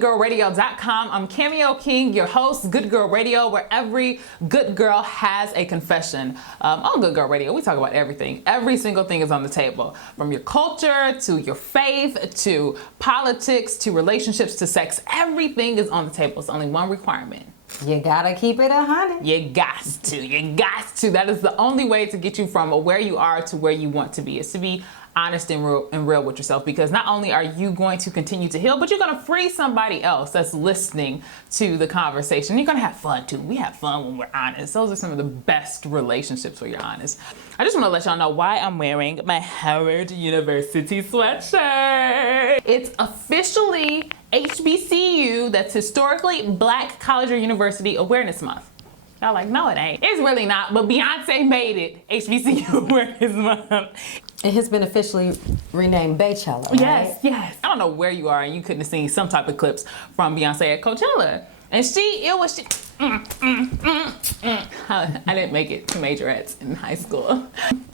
goodgirlradio.com. I'm Cameo King, your host, Good Girl Radio, where every good girl has a confession. On Good Girl Radio, we talk about everything. Every single thing is on the table, from your culture to your faith to politics to relationships to sex. Everything is on the table. It's only one requirement. You gotta keep it 100. You got to. That is the only way to get you from where you are to where you want to be, is to be honest and real with yourself, because not only are you going to continue to heal, but you're going to free somebody else that's listening to the conversation. You're going to have fun too. We have fun when we're honest. Those are some of the best relationships where you're honest. I just want to let y'all know why I'm wearing my Howard University sweatshirt. It's officially HBCU, that's Historically Black College or University Awareness Month. Y'all like, no it ain't. It's really not, but Beyonce made it HBCU Awareness Month. It has been officially renamed Beychella, right? Yes. I don't know where you are and you couldn't have seen some type of clips from Beyonce at Coachella. And I didn't make it to majorettes in high school.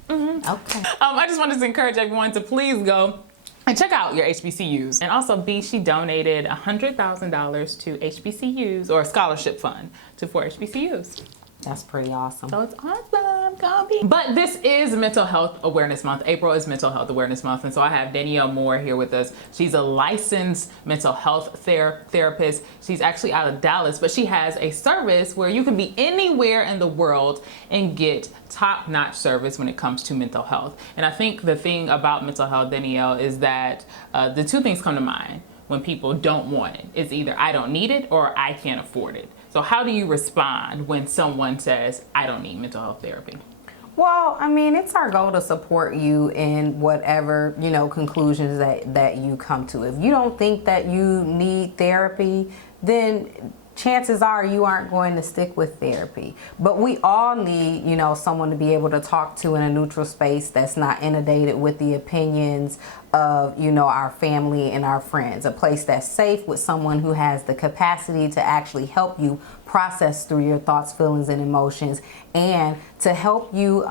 Okay. I just wanted to encourage everyone to please go and check out your HBCUs. And also, she donated $100,000 to HBCUs, or a scholarship fund for HBCUs. That's pretty awesome. So it's awesome, Gabby. But this is Mental Health Awareness Month. April is Mental Health Awareness Month. And so I have Danielle Moore here with us. She's a licensed mental health therapist. She's actually out of Dallas, but she has a service where you can be anywhere in the world and get top-notch service when it comes to mental health. And I think the thing about mental health, Danielle, is that the two things come to mind when people don't want it. It's either I don't need it or I can't afford it. So how do you respond when someone says, I don't need mental health therapy? Well, I mean, it's our goal to support you in whatever, conclusions that you come to. If you don't think that you need therapy, then chances are you aren't going to stick with therapy. But we all need, someone to be able to talk to in a neutral space that's not inundated with the opinions of, our family and our friends. A place that's safe with someone who has the capacity to actually help you process through your thoughts, feelings, and emotions, and to help you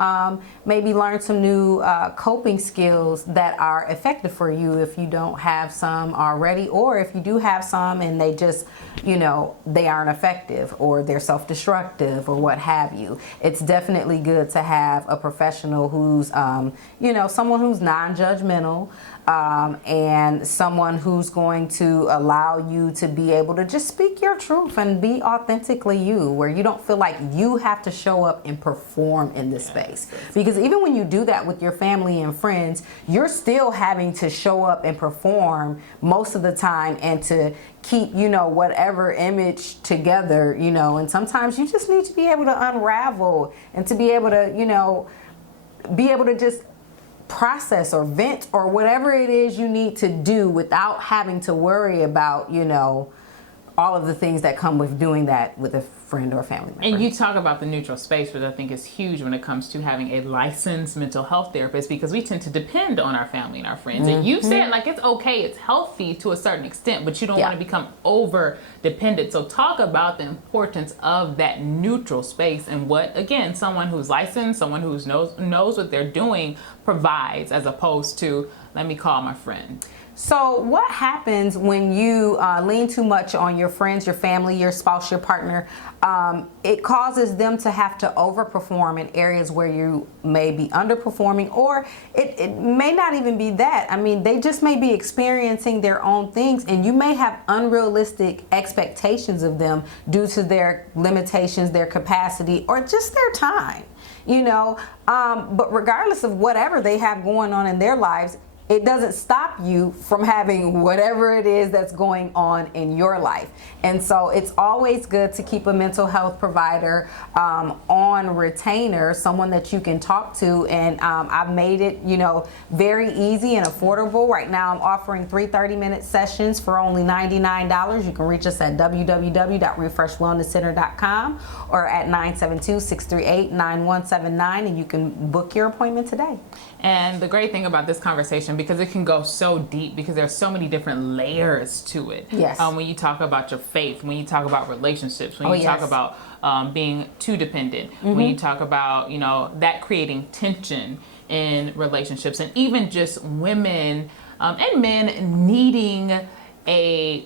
maybe learn some new coping skills that are effective for you if you don't have some already, or if you do have some and they just, they aren't effective or they're self-destructive or what have you. It's definitely good to have a professional who's, someone who's non-judgmental, and someone who's going to allow you to be able to just speak your truth and be authentically you, where you don't feel like you have to show up and perform in this space. Because even when you do that with your family and friends, you're still having to show up and perform most of the time and to keep, whatever image together, and sometimes you just need to be able to unravel and to be able to, just process or vent or whatever it is you need to do without having to worry about, all of the things that come with doing that with a friend or family member. And you talk about the neutral space, which I think is huge when it comes to having a licensed mental health therapist, because we tend to depend on our family and our friends. And you said, it's okay, it's healthy to a certain extent, but you don't want to become over dependent. So talk about the importance of that neutral space and what, again, someone who's licensed, someone who knows what they're doing provides, as opposed to, let me call my friend. So what happens when you lean too much on your friends, your family, your spouse, your partner? It causes them to have to overperform in areas where you may be underperforming, or it may not even be that. I mean, they just may be experiencing their own things, and you may have unrealistic expectations of them due to their limitations, their capacity, or just their time, But regardless of whatever they have going on in their lives, it doesn't stop you from having whatever it is that's going on in your life. And so it's always good to keep a mental health provider on retainer, someone that you can talk to. And I've made it, very easy and affordable. Right now I'm offering 3 30-minute sessions for only $99. You can reach us at www.refreshwellnesscenter.com or at 972-638-9179, and you can book your appointment today. And the great thing about this conversation, because it can go so deep, because there's so many different layers to it. Yes. When you talk about your faith, when you talk about relationships, when you talk about being too dependent, when you talk about, that creating tension in relationships, and even just women and men needing a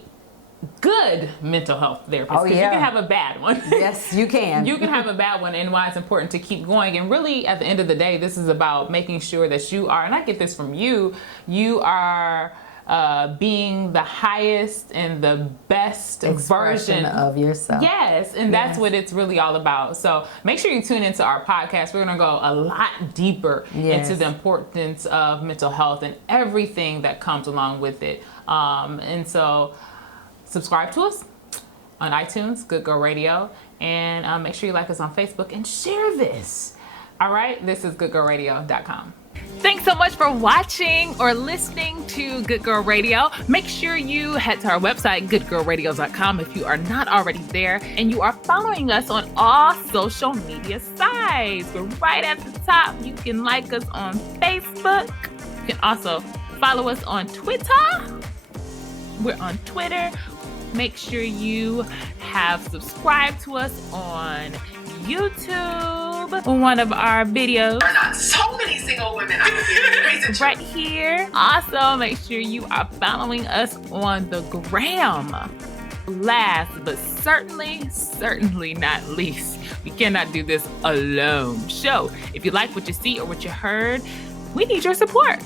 good mental health therapist. Oh, Because yeah. you can have a bad one. Yes, you can. You can have a bad one, and why it's important to keep going. And really, at the end of the day, this is about making sure that you are, and I get this from you, you are being the highest and the best Expression version of yourself. Yes, and that's Yes. what it's really all about. So make sure you tune into our podcast. We're going to go a lot deeper Yes. into the importance of mental health and everything that comes along with it. And so subscribe to us on iTunes, Good Girl Radio, and make sure you like us on Facebook and share this. All right, this is goodgirlradio.com. Thanks so much for watching or listening to Good Girl Radio. Make sure you head to our website, goodgirlradio.com, if you are not already there, and you are following us on all social media sites. We're right at the top. You can like us on Facebook. You can also follow us on Twitter. We're on Twitter. Make sure you have subscribed to us on YouTube. One of our videos There are not so many single women out here raising children. right here. Also, make sure you are following us on the gram. Last but certainly not least, we cannot do this alone. So if you like what you see or what you heard, we need your support.